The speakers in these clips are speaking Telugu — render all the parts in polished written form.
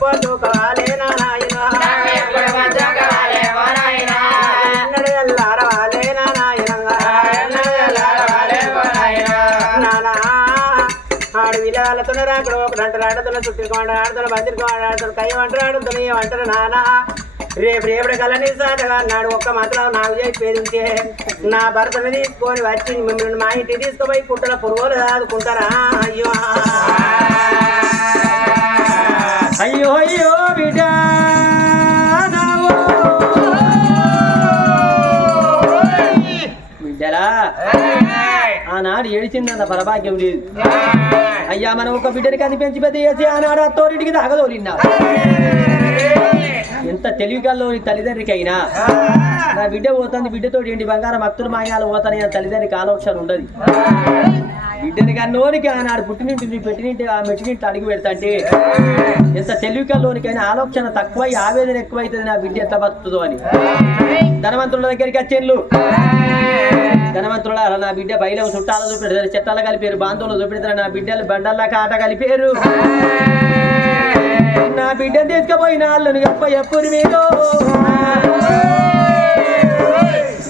పొద్దు కాలే నాయన ఎన్నడు ఎల్లారవాలే నాయన నానా ఆడు విలాలతోనే రాకడు ఒకటి అంటారు ఆడుతున్న చుట్టుకోండి ఆడుతున్న బతిరుకోండి ఆడుతున్న కై వంటరు ఆడుతున్న ఏమంటారు నానా రేపు రేపటి కలని సాటగా అన్నాడు ఒక్క మాత్రం నాకు చెప్పేదింటే నా భర్తను తీసుకొని వచ్చి మిమ్మల్ని మా ఇంటికి తీసుకుపోయి పుట్టల పురుగులు ఆదుకుంటారా అయ్యో అయ్యో అయ్యో బిడ్డ బిడ్డలా ఆనాడు ఏడిచిందంత పరభాగ్యం లేదు అయ్యా మనం ఒక బిడ్డని కది పెంచి పెద్ద చేసి ఆనాడు అత్తోరింటికి తాగదోలిన్నా ఎంత తెలివికల్లోని తల్లిదండ్రికి అయినా నా బిడ్డ పోతుంది బిడ్డతో ఏంటి బంగారం అత్తులు మాయాలు పోతాని తల్లిదండ్రికి ఆలోచన ఉండదు బిడ్డని కన్నోనికి ఆనాడు పుట్టినింటి పెట్టినింటి ఆ మెట్టినింటి అడిగి పెడతాంటే ఎంత తెలివికల్లోనికైనా ఆలోచన తక్కువ ఆవేదన ఎక్కువైతుంది నా బిడ్డ ఎంత బతుకుతుందో అని ధనవంతుల దగ్గరికి వచ్చేళ్ళు ధనవంతుల నా బిడ్డ బయలు చుట్టాలు చూపెడతారు చెట్టాలు కలిపారు బాంధవులు చూపెడతారు నా బిడ్డలు బండల్లాక ఆట కలిపారు నా బిడ్డను తీసుకుపోయిన వాళ్ళని గొప్ప ఎప్పుడు మీరు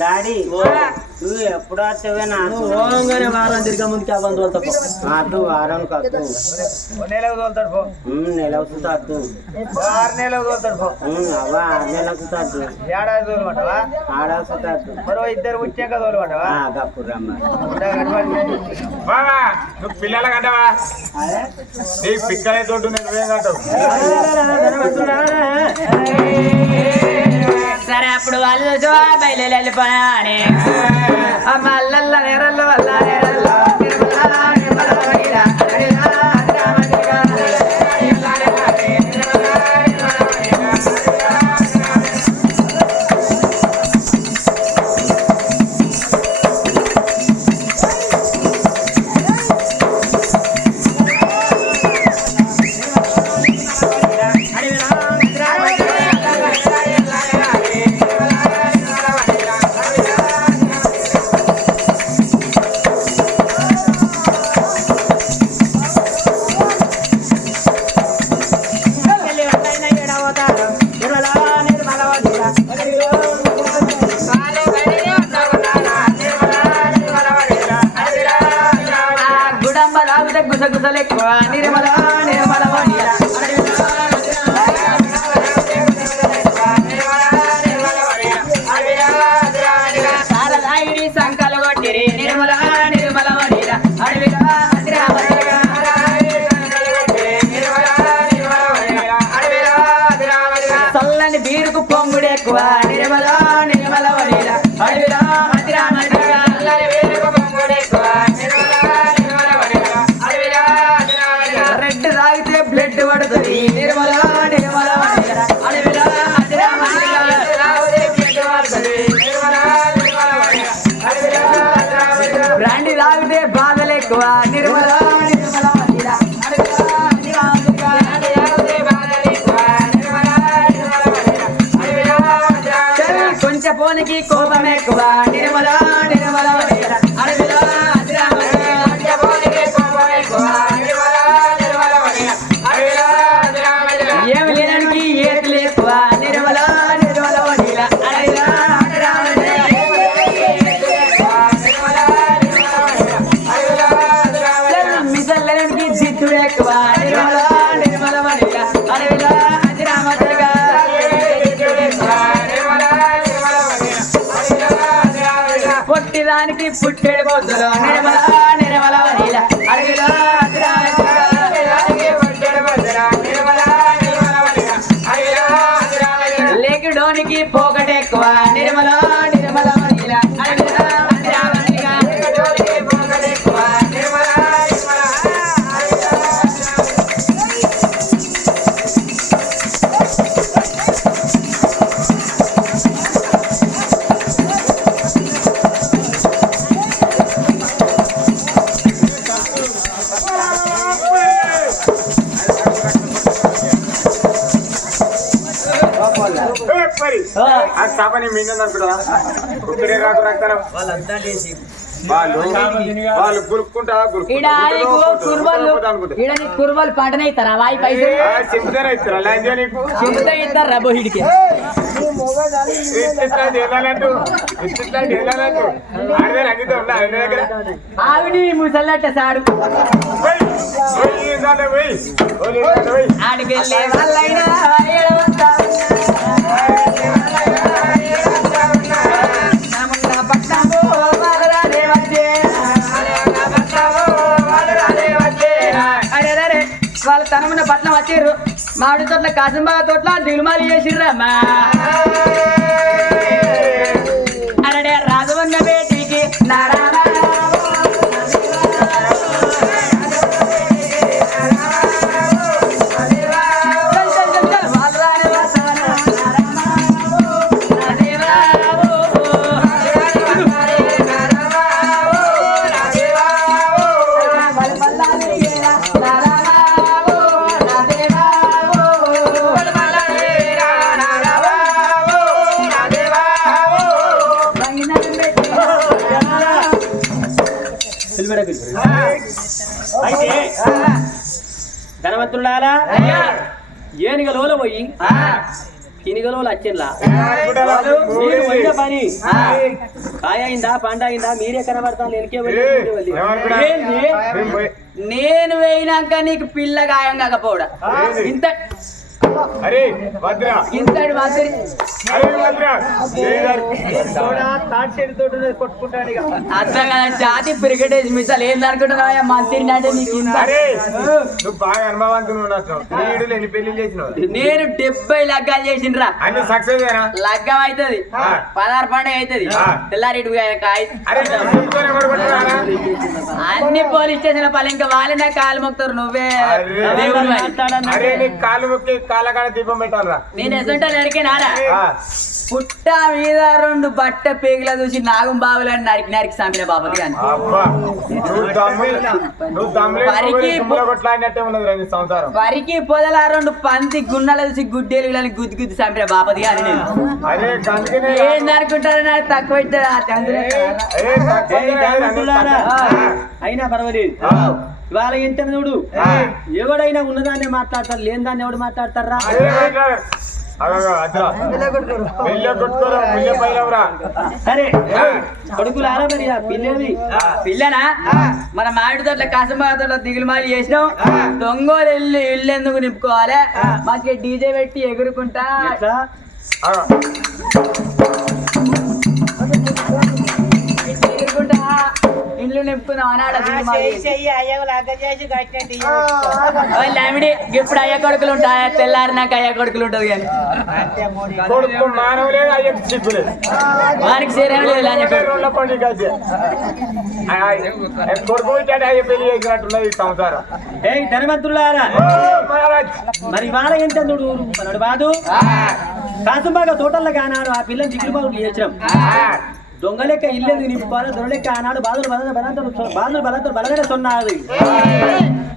డాడీ నువ్వు ఎప్పుడు వస్తావే నాకు ఓంగానే వారం తిరిగా ముందుకు అవ్వని తోలుతావు అటు వారం కాదు నెలకు తోలుతాడు నెలకు తాడు 6 నెలలకు తోలుతాడు అవ్వ 6 నెలలకు తాడు ఏడాది తోలుమంటావా ఆడాల్సి తాడు మరో ఇద్దరు వచ్చాక తోలుమంటావా గప్పుడు రమ్మ నువ్వు పిల్లల కంటావా నీ పిక్కలే తోడు నువ్వేం కంటావు సరే అప్పుడు వాళ్ళు బయలు వెళ్ళిపోయాని మల్లల్ల నేరల్లో వల్ల నేరల్లో గుసగుసలెక్కువ నిర్మల నిర్మల సారదాయిని సంకలు కొట్టిరి నిర్మల నిర్మల అడవిగా చల్లని బీరుకు పొంగుడెక్కువ నిర్మల నిర్మల అడవిగా రెడ్ తాగితే బ్లడ్ పడుతుంది నిర్మల నిర్మల బ్రాండి తాగితే బాధలు ఎక్కువ నిర్మల నిర్మల కొంచెం పోనికి కోపం ఎక్కువ నిర్మల నిర్మల ఏమి లేదానికి ఏది ఎక్కువ నిర్మల నిర్మల మిసల్లడానికి జిత్తుడు ఎక్కువ నిర్మల నిర్మల అడవిలా అతిరామగా పొట్టిదానికి పుట్టెడు బొద్దులు నిర్మల నిర్మల అడవిలా లేకుడోనికి పోకటెక్కువ నిర్మల నిర్మల సాపని మిందని అనుకుంటా ఇక్కడే రాకు రాకుతారా వాళ్ళంతా చేసి వాళ్ళు గురుక్కుంటా ఈడ నీకు కుర్బాలు ఈడ నీకు కుర్బాలు పంటనే ఇస్తారా వాయి పైసలు చెప్తారా ఇస్తారా లాంటి నీకు చెబుతా ఇస్తారు రబ్బో ఇడికి ఆవిడి ముసలట్ట సాడు ఆడికెళ్ళే వాళ్ళైనా వాళ్ళ తనమున్న పట్నం వచ్చిర్రు మామిడి తోట్ల కాసింబాగా తోట్ల దిగుమాలి చేసిర్రమ్మా అరడే రాజవన్న బేటికి నారాయణ అయితే ధనవంతులారా ఏనుగలో పోయి తినిగలో వచ్చిందా మీరు పోయిన పని కాయ అయిందా పంట అయిందా మీరే కనబడతాను నేను వేయినాక నీకు పిల్ల గాయం కాకపోవడా ఇంత ఇంతటి మాదిరి అట్లా కదా జాతి క్రికెట్ మిసాలు ఏంది అనుకుంటున్నావా మంత్రి అంటే నీకు బాగా అనుభవంతులు పెళ్లి చేసినావు నేను 70 లగ్గాలు చేసిండ్రా అన్ని సక్సెస్ లగ్గం అవుతుంది 16 పండుగ అవుతుంది తెల్లారి అన్ని పోలీస్ స్టేషన్ పలు ఇంకా వాళ్ళే నా కాలు మొక్కుతారు నువ్వే కాలు మొక్కి కాలకాడ దీపం పెట్టాలరా నేను ఎసుంటా నరికేనారా పుట్ట మీద 2 బట్ట పేగుల చూసి నాగం బావులని నరికి చంపిన బాబు కానీ వరికి పొదల 2 పంది గున్నెల చూసి గుడ్డేలు గుద్ది గుద్ది చంపిన బాపది కానీ నేను ఏం అనుకుంటారో నాకు తక్కువ అయినా పర్వాలేదు ఇవాళ ఎంత చూడు ఎవడైనా ఉన్నదాన్ని మాట్లాడతారు లేని దాన్ని ఎవడు మాట్లాడతారా సరే కొడుకులారా మరి పిల్లది పిల్లనా మన మామిడి తోట్ల కాసంబాగ తోట్ల దిగులుమాలి చేసినాం దొంగలు ఇల్లు ఎందుకు నింపుకోవాలి మాకు డీజే పెట్టి ఎగురుకుంటా ఎగురుకుంటా ఇల్లు నింపుకున్నాం అన్నాడు ఇప్పుడు అయ్య కొడుకులు ఉంటాయా తెల్లారి నాకు అయ్య కొడుకులు ఉంటది కానీ వారికి శరీరం లేదు ధనవంతులారా మరి వాళ్ళ ఎంత బాదు కాసంబాగా తోటల్లో కానాడు ఆ పిల్లలు దిగులు బాగులు చేసినాం దొంగ లెక్క ఇల్లు నింపుకోవాలి దొంగ లెక్క ఆనాడు బాధలు బలగానే సొన్నది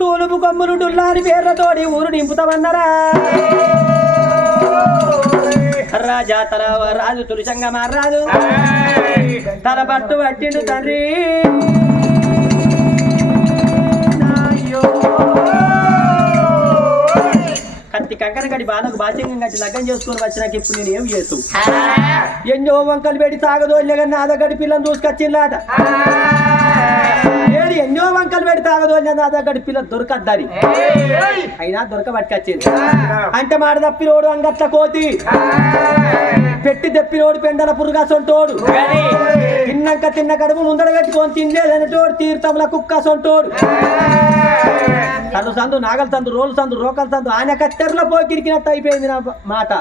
తూలుపు కొమ్ములు డుల్లారి పేర్లతోడి ఊరు నింపుతామన్నారా రాజా తల రాజు తులసంగా మారాదు తల పట్టు పట్టిండు తండ్రి కత్తి కంకర గడి బాలకు బాధ్యంగా గట్టి లగ్గం చేసుకొని వచ్చినాక ఇప్పుడు నేను ఏం చేస్తూ ఎన్నో వంకలు పెట్టి తాగదోళ్ళగా నా దగ్గర పిల్లని చూసుకొచ్చిందాట ఎన్నో వంకలు పెట్టి తాగదోళ్ళ నా దగ్గర పిల్ల దొరకద్దని అయినా దొరక పట్టుకొచ్చింది అంటే మాట తప్పినోడు అంగట్ల కోతి పెట్టి తెప్పినోడు పెండల పురుగా సొంటోడు తిన్నాక తిన్న కడుపు ముందర పెట్టుకొని తినలేదనేటోడు తీర్థముల కుక్క సొంటోడు సందు సందు నాగల సందు రోలు సందు రోకల సందు ఆయన కత్తెరలో పోయి కిరికినట్టు అయిపోయింది నా మాట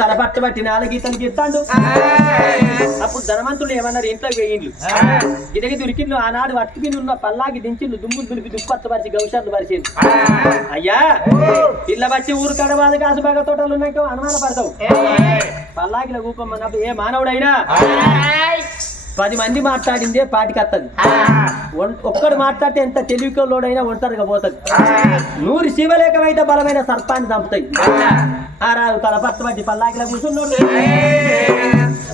తల పట్టు బట్టి నాలుగు గీతలకి ఇస్తాడు అప్పుడు ధనవంతులు ఏమన్నారు ఇంట్లో వేయిండ్లు గిదకి దురికిండ్లు ఆనాడు అట్టుకి ఉన్న పల్లాకి దించిండు దుమ్ములు దులిపి దుప్పత్తు పరిచి గౌషాలు పరిచింది అయ్యా ఇళ్ళ వచ్చి ఊరు కడబాద కాసుబాగా తోటలు ఉన్నాక అనుమాన పడతావు పల్లాకిల ఊపమ్మన్నప్పుడు ఏ మానవుడైనా 10 మంది మాట్లాడిందే పాటికి వస్తుంది ఒక్కడు మాట్లాడితే ఎంత తెలివికోళ్ళోడైనా ఒంటరిగా పోతుంది 100 శివలేకమైతే బలమైన సర్పాన్ని చంపుతాయి ఆ రాదు తల పట్టు పట్టి పల్లాకిలా కూర్చున్నాడు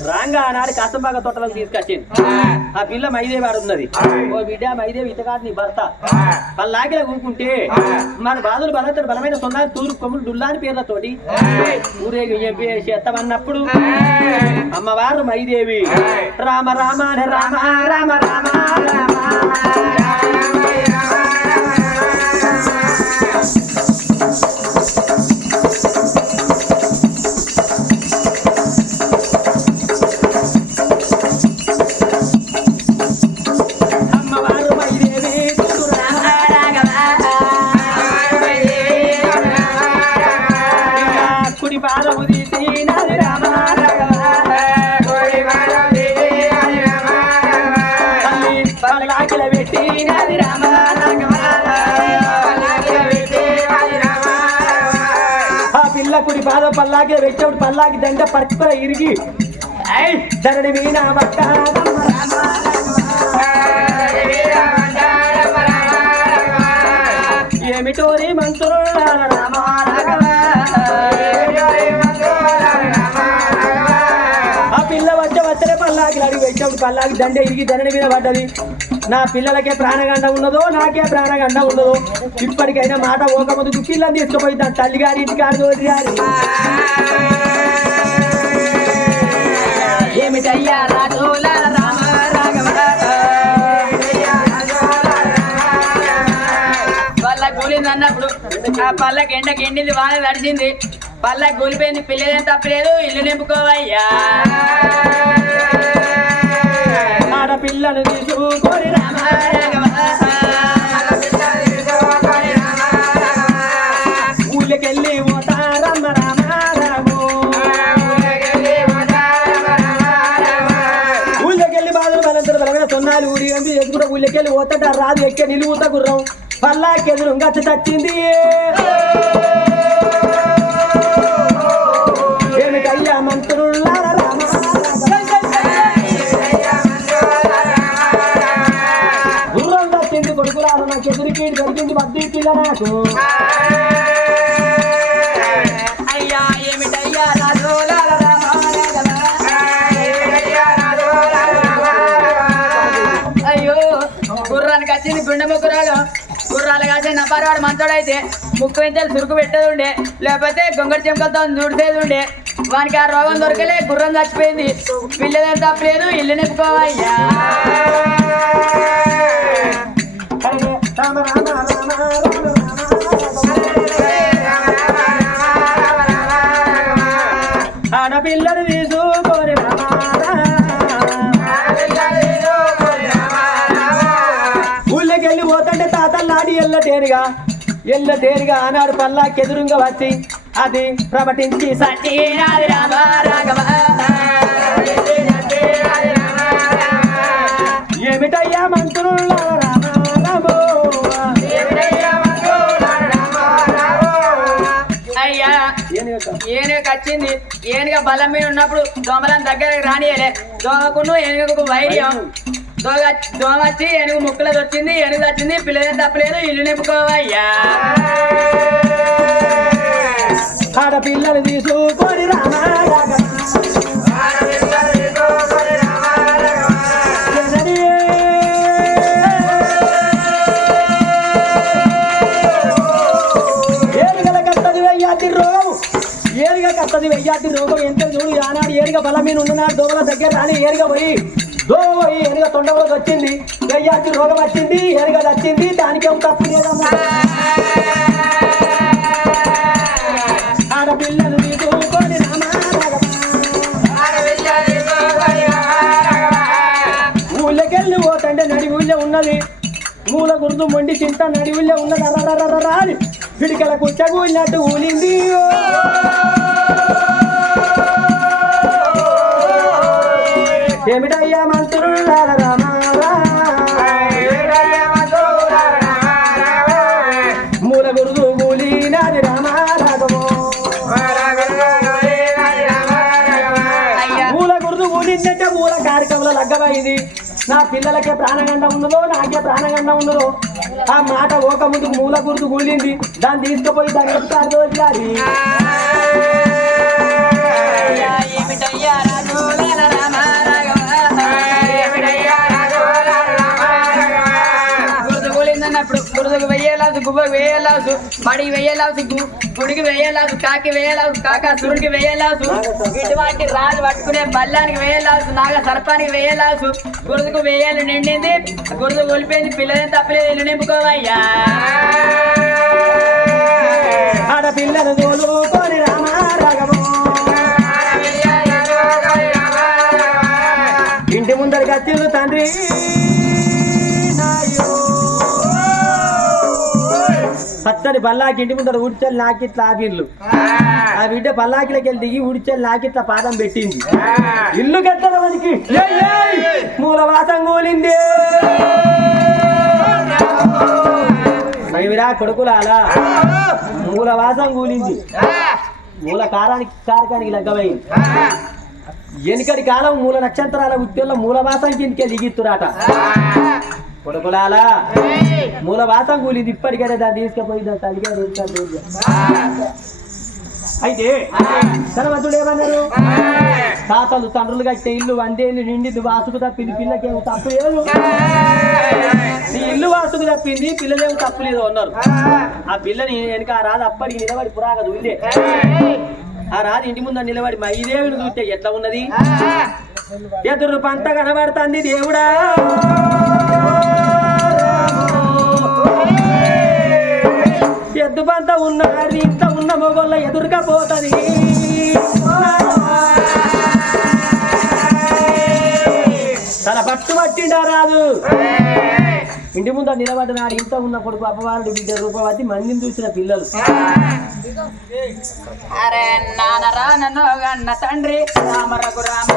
రాంగా ఆనాడు కాసంబాగా తోటలకు తీసుకొచ్చింది ఆ పిల్ల మైదేవి ఆడున్నది. ఓ బిడ్డ మైదేవి ఇతగాడు నీ భర్త పల్లాకిలా కూకుంటే మన బాధలు బలమైన సొంత తూరు కొమ్ములు డుల్లాని పేర్లతోటి ఊరేగి చేస్తామన్నప్పుడు అమ్మవారు మైదేవి రామ రామ రామ రామ రామ రామ కుడి పాదం పల్లాకి పెట్టేప్పుడు పల్లాకి దండ పరస్పర ఇరిగి ధరణి మీన మట్ట ఏమిటోరి మంత్రుల రామ ఆ పిల్ల వచ్చే పల్లాకి అడిగి పెట్టేప్పుడు పల్లాకి దండ ఇరిగి ధరణి మీద పడ్డది. నా పిల్లలకే ప్రాణగండ ఉన్నదో నాకే ప్రాణగండ ఉన్నదో ఇప్పటికైనా మాట ఒక ముందుకు పిల్లని తీసుకుపోయి దాని తల్లిగారి ఇంటికాడు తోలిగారి ఏమిటయ్యా రాజోల రామ రాఘవ పల్ల కూలింది అన్నప్పుడు ఆ పల్లకి ఎండకి ఎండింది వాన తడిచింది పల్లకి కూలిపోయింది పిల్లలేం తప్పలేదు ఇల్లు నింపుకోవయ్యా ఆడపిల్లను తీసుకొని రామ ఊళ్ళకెళ్ళి పోతారమ్మ రామ రాము ఊళ్ళకెళ్ళి బాధలు బలంతర సొన్నాలు ఊరి ఎదుగుడ ఊళ్ళకెళ్ళి పోతాట రాదు ఎక్కే నిలువుత గుర్రం పల్లాకెదురు గచ్చ చచ్చింది ఏమిటయ్యా మంత్రుల రామ కొడుకురాలు నాకు ఎదురికి దొరికింది మద్దీ పిల్ల నాకు అయ్యా ఏమిటయ్యా అయ్యో గుర్రానికి వచ్చింది గుండె ముక్కురాలు గుర్రాలు కాసే నపారాడు మంచోడైతే ముక్కు ఇంతలు సురుకు పెట్టేది ఉండే లేకపోతే గొంగడి చెంకలతో దుడిసేది ఉండే వానికి ఆ రోగం దొరకలే గుర్రం చచ్చిపోయింది పిల్లలేం తప్పలేదు ఇల్లు నింపుకోవయ్యా ఆడపిల్లలు తీసుకొని ఊళ్ళకెళ్ళి పోతుంటే తాతలు నాడి ఎల్లటేరుగా ఆనాడు పల్లాకి ఎదురుగా వచ్చి అది ప్రకటించి సట్టి రామ రాఘవ ఏమిటయ్యా మంత్రుల అయ్యా ఏనుగకి వచ్చింది ఏనుగ బలం మీద ఉన్నప్పుడు దోమలను దగ్గరకు రానియలే దోమకును ఏనుగకు వైర్యం దోమ వచ్చి ఏనుగు ముక్కులది వచ్చింది ఏనుగు వచ్చింది పిల్లలేం తప్పలేదు ఇల్లు నింపుకోవయ్యా ఆడపిల్లలు తీసుకొని రామ ఏరుగా కత్తది వెయ్యాటి రోగం ఎంత చూడు ఆనాడు ఏరుగా బలం మీద ఉన్ననాడు దోమల దగ్గర రాని ఏరుగా పోయి దోమ పోయి ఏరుగా తొండవలకు వచ్చింది వెయ్యాటి రోగం వచ్చింది ఏరుగా వచ్చింది దానికేం తప్పు లేదమ్మా ఆడపిల్లలు తీసుకొని ఊళ్ళకెళ్ళి పోతంటే నడి ఊళ్ళో ఉన్నది మూల గుర్తు మొండి చింత నడి ఊళ్ళో ఉన్నది అరరరరాని పిడికల కుచ్చగూలినట్టు ఊలింది ఏమిటయ్యా మంత్రుల రామ మూల గురుదు ఊలినది రామ రాఘవో మూల గురుదు ఊలిందంటే మూల కార్యక్రమంలో లగ్గమైంది నా పిల్లలకే ప్రాణగండ ఉన్నదో నాకే ప్రాణగండ ఉన్నదో ఆ మాట ఒక ముందుకు మూల గుర్తు కూలింది దాన్ని తీసుకుపోయి దాన్ని చెప్తారు ఏమిటయ్యా అన్నప్పుడు గురుదుకు వెయ్యేలాసు గువ్వకు వెయ్యేలాసు బడికి వెయ్యేలాసు గుడికి వెయ్యేలాసు కాకి వెయ్యేలాసు కాక సురుడికి వెయ్యేలాసు ఇటువంటి రాజు పట్టుకునే బల్లానికి వెయ్యేలాసు నాగ సర్పానికి వెయ్యేలాసు గురుదుకు వెయ్యేలు నిండింది గురుదు కొలిపోయింది పిల్లలని తప్పలేదు ఇల్లు నింపుకోవయ్యా ఆడపిల్లను తోలుకొని రామా రాఘవో ఇంటి ముందరికి వచ్చిండు తండ్రి పచ్చడి పల్లాకి ఇంటి ముందర ఉడిచెల్లి నాకిట్లా ఆపిర్లు ఆ బిడ్డ పల్లాకిలోకి వెళ్ళి దిగి ఉడిచెల్లి నాకిట్లా పాదం పెట్టింది ఇల్లు కట్టల మనకి మూల వాసం కూలింది మేమిరా కొడుకులాలా మూల వాసం కూలింది మూల కారకానికి లగ్గమైంది వెనుకటి కాలం మూల నక్షత్రాల ఉద్యోగంలో మూలవాసం కిందకే దిగిత్తురాట కొడుకులాలా మూలవాసం కూలింది ఇప్పటికైనా దాన్ని తీసుకుపోయి దాన్ని తల్లిగా అయితే ధనవంతుడు ఏమన్నారు తాతలు తండ్రులు కట్టే ఇల్లు వందేళ్ళు నిండి వాసుకు తప్పింది పిల్లకేమో తప్పు లేదు నీ ఇల్లు వాసుకు తప్పింది పిల్లలేమో తప్పు లేదు అన్నారు ఆ పిల్లని వెనక ఆ రాదు అప్పటికి నిలబడి పురాగా దూలే ఆ రాదు ఇంటి ముందు నిలబడి మైదేవిని చూస్తే ఎట్లా ఉన్నది ఎదురు పంట కనబడుతుంది దేవుడా ఎద్దు పంట ఉన్న ఇంత ఉన్న మొగోళ్ళ ఎదురుగా పోతుంది తన పట్టు పట్టిండా రాదు ఇంటి ముందు నిలబడినాడు ఇంత ఉన్న కొడుకు అపవారుడు బిడ్డ రూపవతి మందిని చూసిన పిల్లలు అరే నానరా నన్ను గన్న తండ్రి రామరకు రామ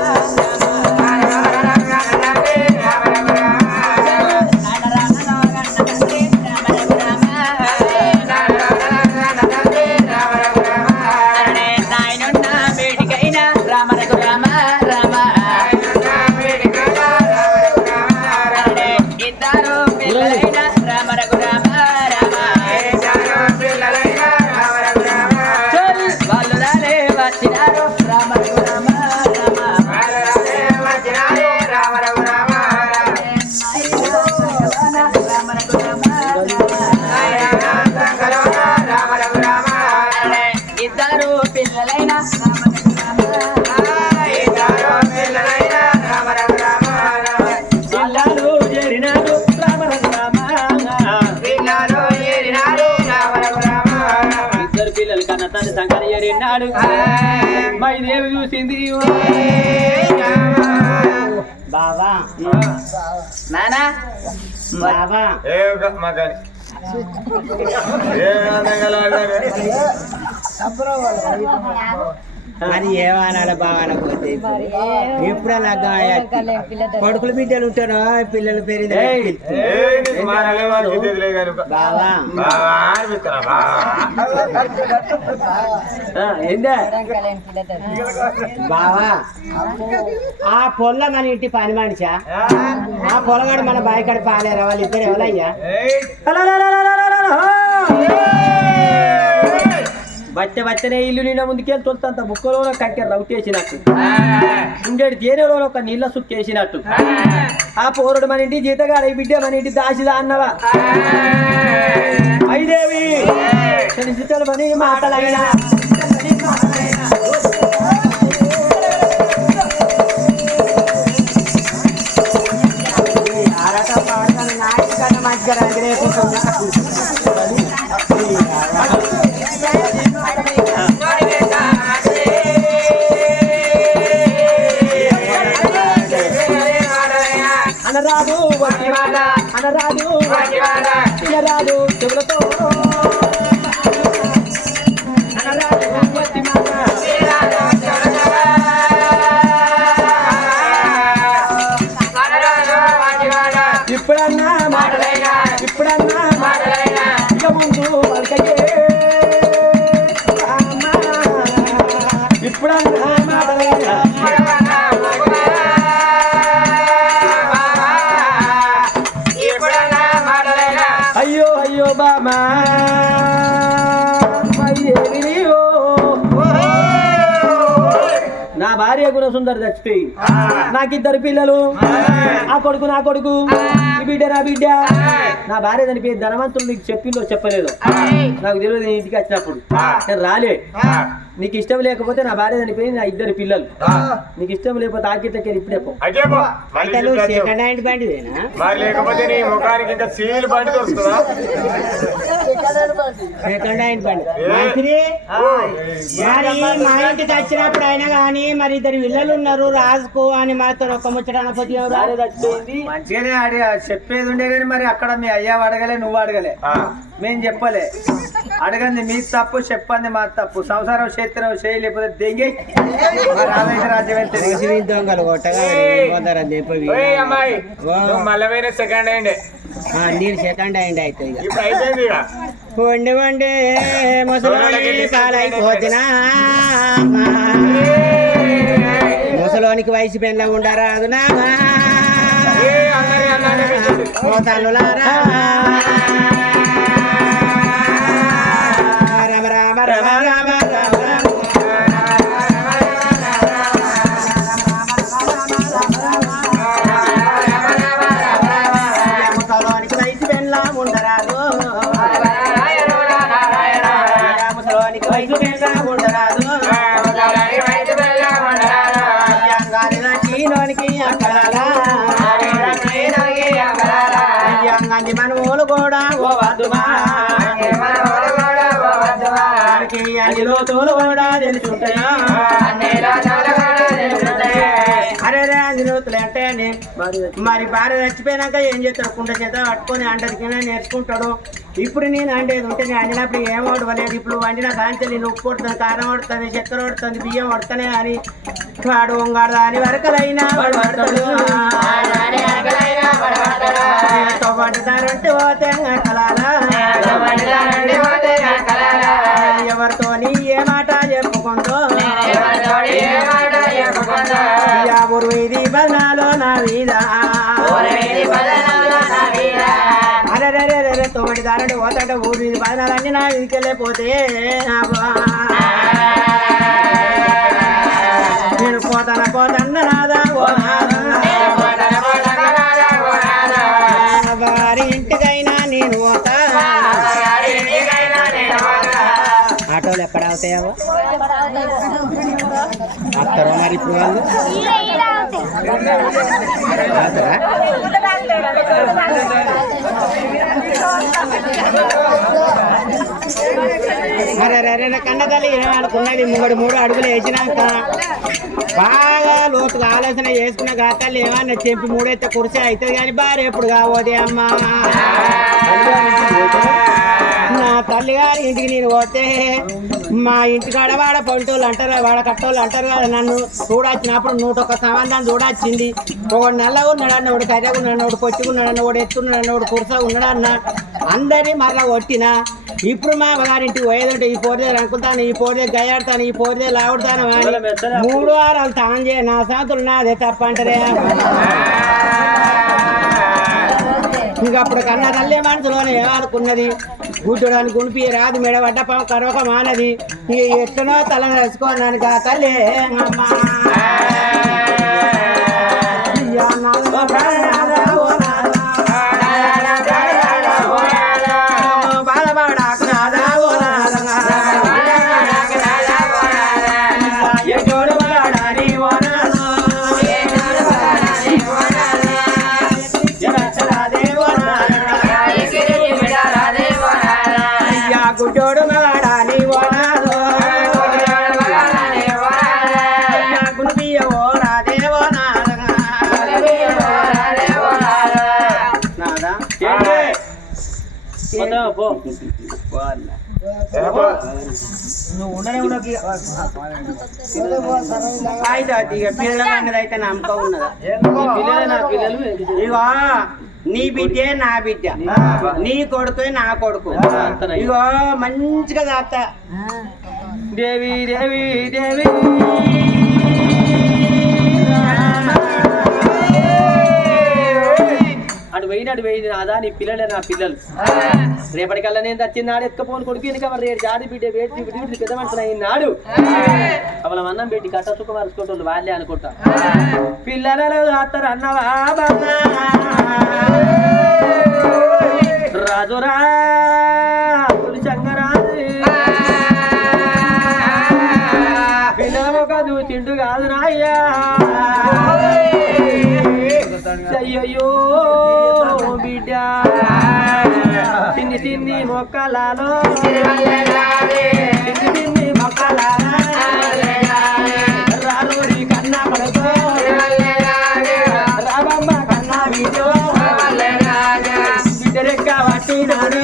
సంకలి ఏరినాడు మైదేవి చూసింది బాబా నానా బాబా అది ఏమనాలి బాగా పోతే ఎప్పుడు అలాగా కొడుకులు బిడ్డలు ఉంటారో పిల్లలు పెరిగి బావా బావా ఆ పొల్ల మన ఇంటి పని మనిషా ఆ పొలగాడు మన బాయికాడ పాలేరా వాళ్ళు ఇద్దరు ఎవరయ్యా బచ్చనే ఇల్లు నిన్న ముందుకెళ్ళి తొలుతంత బుక్కలో కట్టే రౌటేసినట్టు ఉండేది తేనెలో ఒక నీళ్ళ సుక్కేసినట్టు ఆ పోరుడు మన ఇంటి జీతగాడ ఈ బిడ్డ మన ఇంటి దాసిదా అన్నవా ఐదేవి పని మాటలైనా మంచిగా అనరాదు అనరాదు తినరాదు చెవులతో అనరాదు ఇప్పుడన్నా మాటలైనా ఇప్పుడన్నా మాటలైనా ఇక ముందు వాళ్ళకయ్యే ఇప్పుడన్నా మాటలైనా అయ్యో అయ్యో బామా నా భార్య గుణసుందరి చచ్చిపోయి నాకిద్దరు పిల్లలు ఆ కొడుకు నా కొడుకు ఈ బిడ్డ నా బిడ్డ నా భార్య చనిపోయి ధనవంతులు నీకు చెప్పిందో చెప్పలేదు నాకు తెలియదు నీ ఇంటికి వచ్చినప్పుడు నేను రాలే నీకు ఇష్టం లేకపోతే నా భార్య చనిపోయింది నా 2 పిల్లలు నీకు ఇష్టం లేకపోతే ఆకిట్లకి ఇప్పుడే పో. సెకండ్ హ్యాండ్ బండిదేనా మరి లేకపోతే నీ ముఖానికి ఇంకా సీల్ బండి దొరుకుతుందా? సెకండ్ హ్యాండ్ బండి మంత్రి మరి మా ఇంటికి వచ్చినప్పుడు అయినా కానీ మరి 2 పిల్లలు ఉన్నారు రాజుకు అని మాతో ఒక ముచ్చట అనపోతే భార్య చచ్చిపోయింది మంచిగానే చెప్పేది ఉండే కానీ మరి అక్కడ మీ అయ్యా అడగలే నువ్వు అడగలే మేము చెప్పలే అడగండి మీ తప్పు చెప్పండి మా తప్పు సంసారం చేస్తున్నావు చేయలేకపోతే దెంగి రాజ్యం దొంగలు కొట్టగా ఓయ్ అమ్మాయి నువ్వు మళ్ళీ సెకండ్ హ్యాండ్ నేను సెకండ్ హ్యాండ్ అయితే ఇక ఇప్పుడు అయిపోయింది ఇక. వండి వండి ముసలోనికి పాలైపోతున్నా ముసలోనికి వయసు పెళ్ళ ఉండరాదు నా తల్లులారా రామ రామ రామ రామ రామ ముసలోనికి వయసు పెళ్ళ ఉండరాదు ముసలోనికి వయసు పెళ్ళ ఉండరాదు చీనోనికి అక్కడాలా అంగంది మనమూలు కూడా ఓవద్దుమా అన్ని లోతులు కూడా తెలుసుంటాయా అరే అన్ని లోతులు అంటే మరి భార్య చచ్చిపోయినాక ఏం చేస్తాడు కుండ చేత పట్టుకొని అంటదికి నేర్చుకుంటాడు ఇప్పుడు నేను అండేది ఉంటే నేను అండినప్పుడు ఏం వడవలేదు ఇప్పుడు వండిన కాంచెలు నేను ఉప్పు కొడుతుంది కారం కొడుతుంది చక్కెర కొడుతుంది బియ్యం కొడతానే అని వాడు వంగాడు అని వరకలైనా వాడు పడతాడు పడతారంటే పోతే కలాలా ఎవరితో నీ ఏ మాట చెప్పుకుంటూ ఇది బదనాలో నా వీధ అరే 9 దారంటే పోతాంటే ఊరు ఇది బదనాలన్నీ నా వీధికెళ్ళే పోతే నేను పోతాన్న నాదా వారి ఇంటికైనా నేను పోతా ఆటోలు ఎక్కడ అవుతాయో వస్తారా మరి ఇప్పుడు వాళ్ళు అవుతారా మరి కన్నతల్లి అనుకున్నది 3 అడుగులు వేసినాక బాగా లోతుగా ఆలోచన చేసుకున్న గాతల్లి ఏమన్నా చెంపి 3 అయితే కుర్చీ అవుతుంది కానీ భార్య ఎప్పుడు కావోదే అమ్మా నా తల్లి గారి ఇంటికి నేను పోతే మా ఇంటికాడ వాడ పంటోళ్ళు అంటారు వాడ కట్టోళ్ళు అంటారు కదా నన్ను చూడొచ్చినప్పుడు 101 సంబంధం చూడొచ్చింది ఒకడు నల్లగా ఉన్నాడన్న ఒకడు కర్రగా ఉన్నాడు ఒకడు పొచ్చిగా ఉన్నాడన్న ఒకడు ఎత్తున్నాడన్న ఒకడు కుర్సగా ఉన్నాడన్న అందరినీ మరలా కొట్టినా ఇప్పుడు మా గారింటికి పోయేదంటే ఈ పోరిదే అనుకుంటాను ఈ పోరిదే గయాడతాను ఈ పోరిదే లావుడతాను అని 3 వారాలు తాను చేయ నా సాతులు నాదే తప్పంటారే ఇంకా అప్పుడు కన్నా తల్లి మనసులోనే ఏమనుకున్నది గుడ్డుడాన్ని గుణిపి రాదు మెడ వడ్డపం కరవక మానది ఇక ఎట్లనో తల వేసుకోనాను కా తల్లి అమ్మా బాధపడాకు నాదా ఓ ఎటోడు వాడాని ఓనాను గుడ్డోడు వాడాని ఓనాను గుణిపియ ఓ రాదే ఓ నాదా పో నువ్వు ఉండనే ఉండకి అయితే ఇక పిల్లల అన్నది అయితే నమ్మకం ఉన్నదా పిల్లలు నా పిల్లలు ఇగో నీ బిడ్డే నా బిడ్డ నీ కొడుకు నా కొడుకు ఇగో మంచిగా తాత దేవి దేవి దేవి అటు పోయింది నాదా నీ పిల్లలే నా పిల్లలు రేపటికల్లా నేను వచ్చిన నాడు ఎత్తుకపోను కొడుకు వెనుక రేపు జాడి బిడ్డ వేడి బిడ్డ పెద్ద మనుషులు అయినాడు అవల అన్నం పెట్టి కట్ట సుఖ మరుచుకోవటం వాళ్ళే అనుకుంటా పిల్లలు అత్తరు అన్నవా రాజురా తులసంగరాజు పిల్లమొక దూచిండు కాదు నాయ్యా అయ్యయ్యో బిడ్డ చిన్ని చిన్ని మొక్కలలో చిన్ని చిన్ని మొక్కలలో రారోడి కన్నా పడతో రాబమ్మ కన్నా వీటో బిడ్డరెక్క పట్టినాడు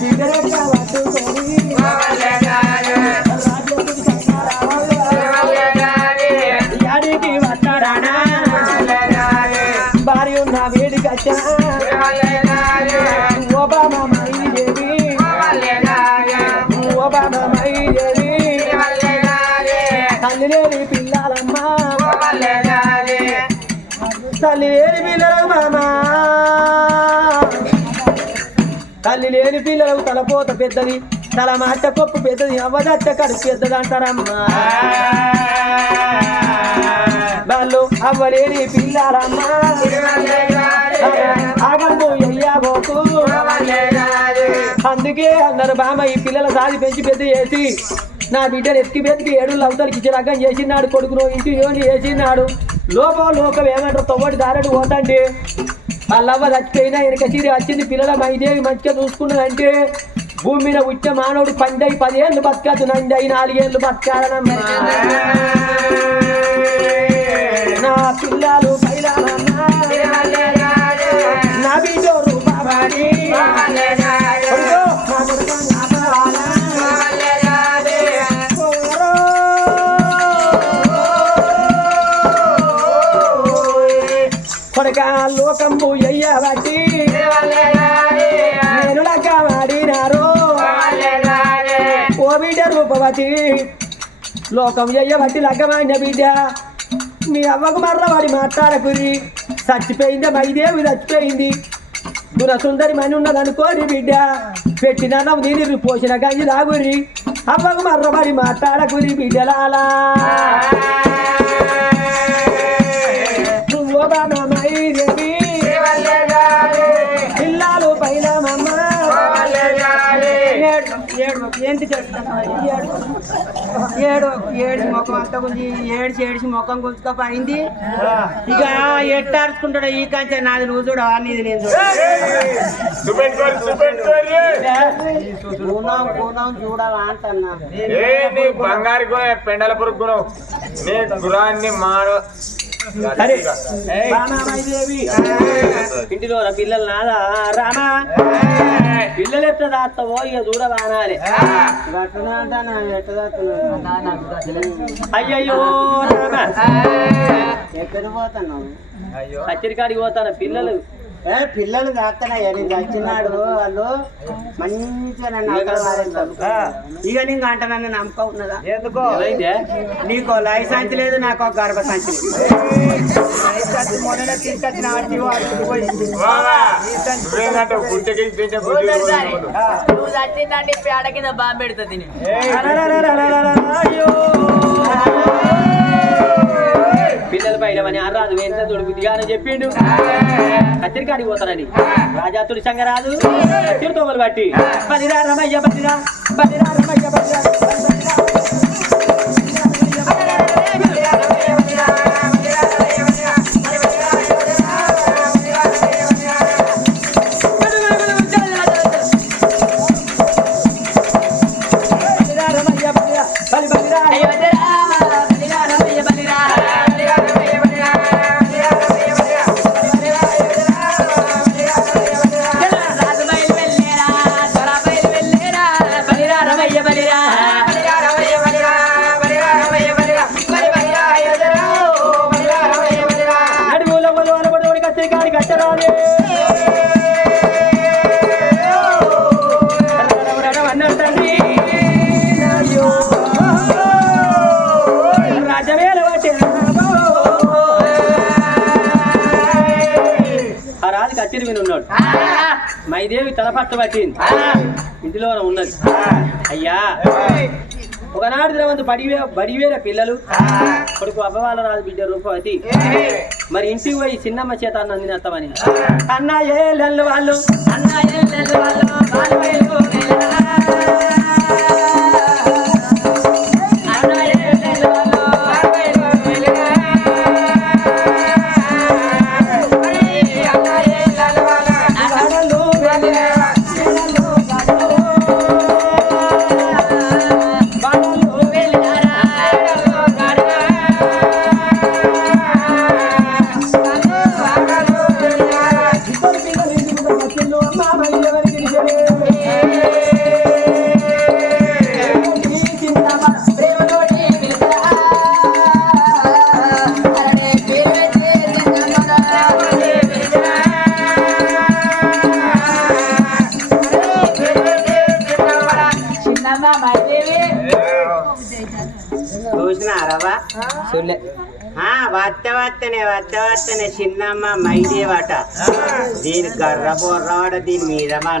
బిడ్డరెక్క పట్టుకొని యాడికి వస్తాడానా భార్య ఉన్న వేడికచ్చా ఒబామా మైదేవి ఒబామా మైదేవి తల్లి లేని పిల్లలమ్మ తల్లి లేని పిల్లలు మామా తల్లి లేని పిల్లలకు తలపోత పెద్దది తల మాట పప్పు పెద్దది అవ్వదచ్చ కడుపు పెద్దది అంటారమ్మా వాళ్ళు అవ్వలేని పిల్లలమ్మా ఆగందు ఎయ్యబోకు అందుకే అందరు బామ్మ ఈ పిల్లల సాది పెంచి పెద్ద చేసి నా బిడ్డను ఎత్తికి బెతికి 7 అవతలకి ఇచ్చి రకం చేసినాడు కొడుకును ఇంటి యోని చేసినాడు లోకం ఏమంటారు తొవ్వటి దారడు పోతండి వాళ్ళవ్వ చచ్చిపోయినా వెనక చీరి వచ్చింది పిల్లల మైదేవి మంచిగా చూసుకున్నదంటే భూమి మీద ఉచ్చ మానవుడు 10 ఏళ్ళు బతకదు 4 ఏళ్ళు బతకాలనమ్మా నా పిల్లలు పైలాలమ్మా నా బిడ్డోరు బాబాడి కొడక లోకంబు ఎయ్యబట్టి నేను లగ్గమాడినారు ఓ బిడ్డ రూపవతి లోకం ఎయ్యబట్టి లగ్గమాడిన బిడ్డ మీ అవ్వకు మర్రవాడి మాట్లాడకురి చచ్చిపోయిందా మైదేవి చచ్చిపోయింది గుణసుందరి మని ఉన్నదనుకోరి బిడ్డ పెట్టిన నీరు పోసిన గంజి దాగురి అవ్వకు మర్రవాడి మాట్లాడకురి బిడ్డలాలా పిల్లలు పైన ఏడు ముఖం అంతా గుంజి ఏడిచి ముఖం గుంజుకపోయింది ఇక ఎట్టార్చుకుంటాడు ఈ కంచె నాది నువ్వు చూడ నీది నేను చూడం చూడవా అంటన్నా బంగారు పెండల పురుగు నీ గురాన్ని మాడు ఇంటిలో పిల్లలు నాదా రామా పిల్లలు ఎట్లా దాస్తావో ఇక చూడవానాలి అయ్యయ్యో ఎక్కడ పోతున్నావు కచ్చరికాడికి పోతాను పిల్లలు పిల్లలు దాస్తానయ్యా నేను చచ్చినాడు వాళ్ళు మంచిగా నన్ను అడగలు ఇక నీకు అంట నన్ను నమ్మకం ఉన్నదా ఎందుకో నీకో లైసెన్స్ లేదు నాకు ఒక గర్భ సంచి మొన్న తీసుకొచ్చిన నువ్వు చచ్చిందంటే పేడ కింద బాంబు పెడుతుంది పిల్లలు బయటమని అర్రాదు ఎంత దొడుకుతిగా అని చెప్పిండు కత్తిరికాడికి పోతారని రాజా తులసంగరాజు తిరుతోమలు బట్టి బలిరా రమయ్య బలిరా బలిరా రమయ్య బలిరా కచ్చిరి మీద ఉన్నాడు మైదేవి తలపట్టు పట్టింది ఇంటిలో ఉన్నది అయ్యా ఒకనాడు దినవంతు బడివేర పిల్లలు కొడుకు అబ్బవాళ్ళ రాజు బిడ్డ రూపవతి మరి ఇంటికి పోయి చిన్నమ్మ చేత అన్నం తినేస్తామని అన్న ఏళ్ళు వాళ్ళు అన్న ఏళ్ళు వాళ్ళు వాళ్ళు వేలు అన్న ఏళ్ళు వాళ్ళు వాళ్ళు వేలు చూసినారవా చూడలే వత్తనే చిన్నమ్మ మైదేవాట దీని గర్ర బొర్రాడ దీని మీద మా